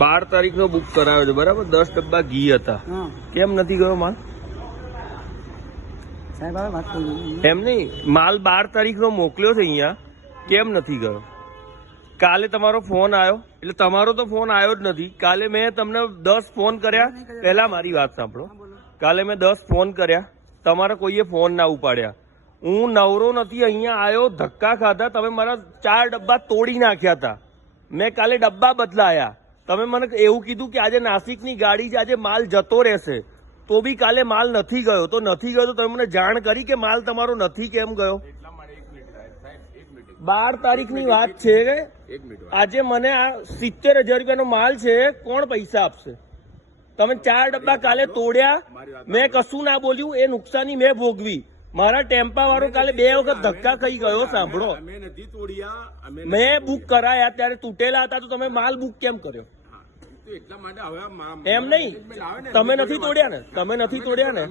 12 તારીખનો book કરાવ્યો છે બરાબર, 10 ડબ્બા ઘી હતા, કેમ નથી ગયો માલ? એમ નહીં, માલ 12 તારીખનો મોકલ્યો છે અહીંયા, કેમ નથી ગયો? કાલે તમારો ફોન આવ્યો, એટલે તમારો તો ફોન આવ્યો જ નથી. કાલે મેં તમને 10 ફોન કર્યા, પહેલા મારી વાત સાંભળો. કાલે મેં 10 ફોન કર્યા, તમારા કોઈએ ફોન ના ઉપાડ્યા. હું નવરો નથી, અહીંયા આવ્યો, ધક્કા ખાધા, તમે મારા 4 ડબ્બા તોડી નાખ્યા હતા. મેં કાલે ડબ્બા બદલાયા. તમે મને એવું કીધું કે આજે નાસિકની ગાડી છે, આજે માલ જતો રહેશે, તો બી કાલે માલ નથી ગયો. તો નથી ગયો તો તમે મને જાણ કરી કે માલ તમારો નથી કેમ ગયો? 12 તારીખની વાત છે. આજે મને આ 70,000 રૂપિયાનો માલ છે, કોણ પૈસા આપશે? તમે 4 ડબ્બા કાલે તોડ્યા, મેં કશું ના બોલ્યું, એ નુકસાની મેં ભોગવી. મારા ટેમ્પા વાળો કાલે 2 વખત ધક્કા ખાઈ ગયો. સાંભળો, મેં બુક કરાયા ત્યારે તૂટેલા હતા, તો તમે માલ બુક કેમ કર્યો? એમ નહીં, તમે નથી તોડ્યા ને, તમે નથી તોડ્યા ને,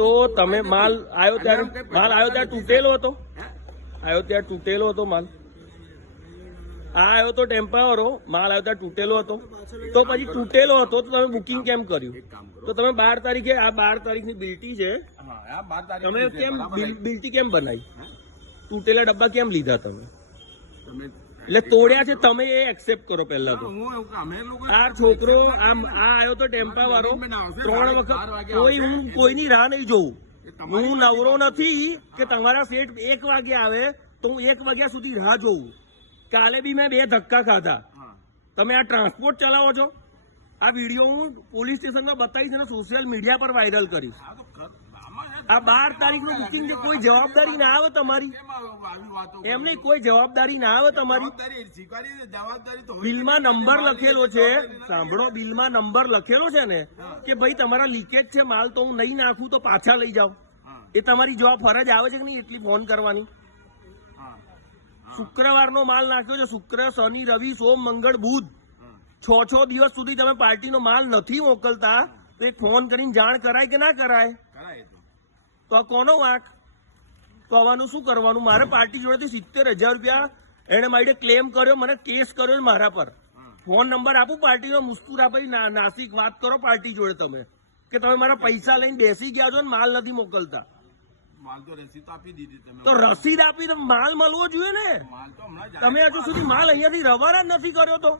તો તમે માલ આવ્યો ત્યારે તૂટેલો હતો, આવ્યો ત્યારે તૂટેલો હતો માલ. આ આવ્યો તો ટેમ્પા વાળો, માલ આવ્યો ત્યારે તૂટેલો હતો, તો પછી તૂટેલો હતો તો તમે બુકિંગ કેમ કર્યું? તો તમે 12 તારીખે, આ 12 તારીખની બિલ્ટી છે, તમે કેમ બિલ્ટી કેમ બનાવી? તૂટેલા ડબ્બા કેમ લીધા તમે? એટલે તોડ્યા છે તમે, એ એક્સેપ્ટ કરો પહેલા તો. આ છોકરો આ આવ્યો તો ટેમ્પા વાળો 3 વખત, હું કોઈની રાહ નહીં જોઉં. હું નવરો નથી કે તમારા સેટ 1 વાગે આવે તો હું 1 વાગ્યા સુધી રાહ જોઉં. કાલે બી મેં 2 ધક્કા ખાધા. તમે આ ટ્રાન્સપોર્ટ ચલાવો છો, આ વિડીયો હું પોલીસ સ્ટેશનમાં બતાવીશ અને સોશિયલ મીડિયા પર વાયરલ કરીશ. આ 12 તારીખનું બુકિંગ છે, કોઈ જવાબદારી ના આવે તમારી? એમ નહીં, કોઈ જવાબદારી ના આવે તમારી? બિલમાં નંબર લખેલો છે, સાંભળો, બિલમાં નંબર લખેલો છે ને કે ભાઈ તમારા લીકેજ છે માલ, તો હું નહીં નાખું તો પાછા લઈ જાઓ. એ તમારી જવાબ ફરજ આવે છે કે નહીં એટલી ફોન કરવાની? શુક્રવારનો માલ નાખ્યો છે, શુક્ર, શનિ, રવિ, સોમ, મંગળ, બુધ, 6 દિવસ સુધી તમે પાર્ટીનો માલ નથી મોકલતા, તો એક ફોન કરીને જાણ કરાય કે ના કરાય? તો આ કોનો વાંક? તો આવાનું શું કરવાનું? મારે પાર્ટી જોડેથી 70,000 રૂપિયા એને મારી ક્લેમ કર્યો, મને કેસ કર્યો મારા પર. ફોન નંબર આપું પાર્ટીનો, મુસ્તુરાભાઈ નાસિક, વાત કરો પાર્ટી જોડે તમે કે તમે મારા પૈસા લઈને બેસી ગયા છો ને માલ નથી મોકલતા. તો રસીદ આપી, તો માલ મળવો જોઈએ ને. તમે હજુ સુધી માલ અહીંયાથી રવાના જ નથી કર્યો. તો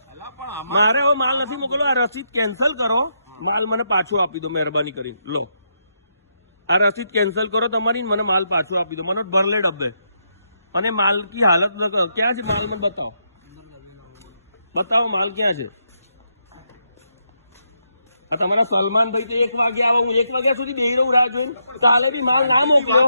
મારે હવે માલ નથી મોકલવો, આ રસીદ કેન્સલ કરો, માલ મને પાછો આપી દો મહેરબાની કરી. લો, આ રસીદ કેન્સલ કરો તમારી, મને માલ પાછો આપી દો, મને ભરલે ડબ્બે. અને માલ કી હાલત ન કરો. ક્યાં છે માલ? મને બતાવો, બતાવો માલ ક્યાં છે? તમારા સલમાનભાઈ તો 1 વાગે આવો, હું 1 વાગ્યા સુધી બેહી રહું રાહ જોઈને. કાલે બી માલ ના મોકલ્યો.